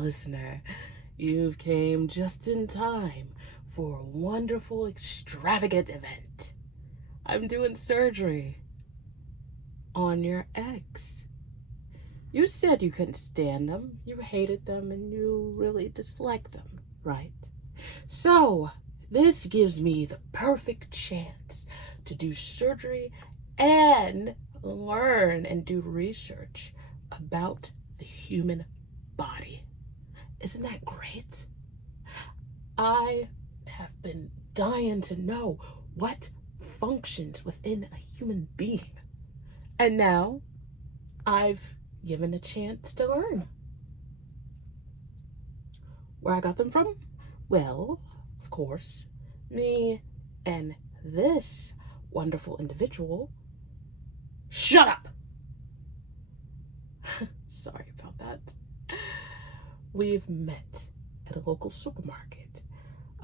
Listener, you've came just in time for a wonderful, extravagant event. I'm doing surgery on your ex. You said you couldn't stand them, you hated them, and you really disliked them, right? So, this gives me the perfect chance to do surgery and learn and do research about the human body. Isn't that great? I have been dying to know what functions within a human being. And now I've given a chance to learn. Where I got them from? Well, of course, me and this wonderful individual. Shut up! Sorry about that. We've met at a local supermarket.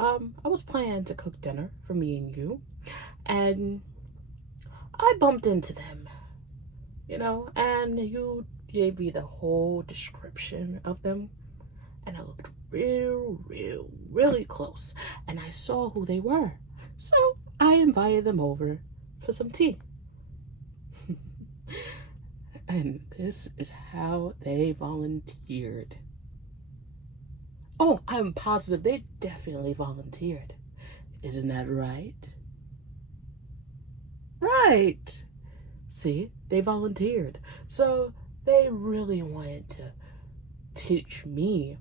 I was planning to cook dinner for me and you, and I bumped into them, and you gave me the whole description of them, and I looked really close, and I saw who they were. So I invited them over for some tea. And this is how they volunteered. Oh, I'm positive they definitely volunteered. Isn't that right? Right. See, they volunteered. So they really wanted to teach me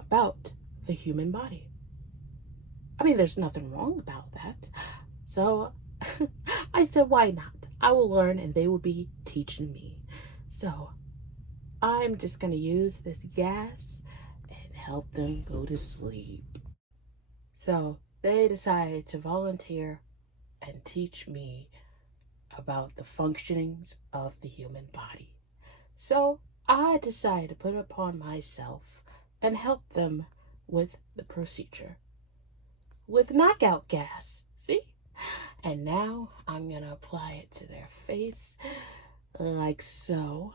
about the human body. I mean, there's nothing wrong about that. So I said, why not? I will learn and they will be teaching me. So I'm just going to use this gas and help them go to sleep. So they decided to volunteer and teach me about the functionings of the human body. So I decided to put it upon myself and help them with the procedure with knockout gas. See? And now I'm going to apply it to their face like so,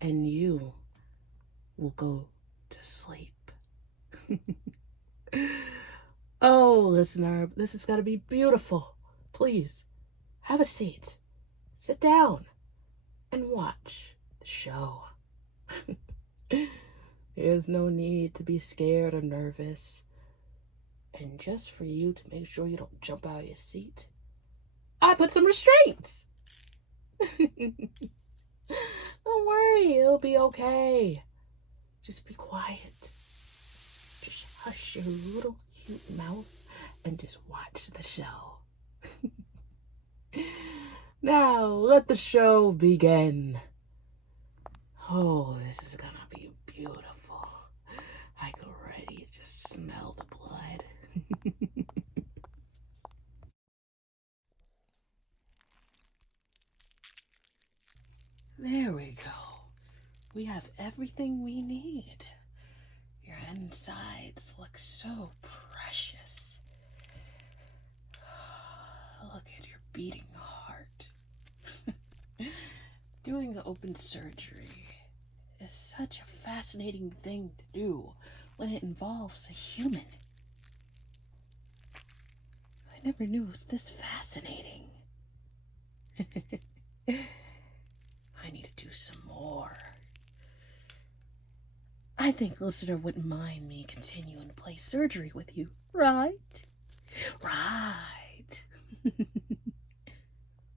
and you will go to sleep. Oh, listener, this is going to be beautiful. Please, have a seat. Sit down and watch the show. There's no need to be scared or nervous. And just for you to make sure you don't jump out of your seat, I put some restraints. Don't worry, it'll be okay. Just be quiet. Just hush your little cute mouth and just watch the show. Now, let the show begin. Oh, this is gonna be beautiful. I can already just smell the blood. There we go. We have everything we need. Your insides look so precious. Look at your beating heart. Doing the open surgery is such a fascinating thing to do when it involves a human. I never knew it was this fascinating. I need to do some more. I think listener wouldn't mind me continuing to play surgery with you, right? Right.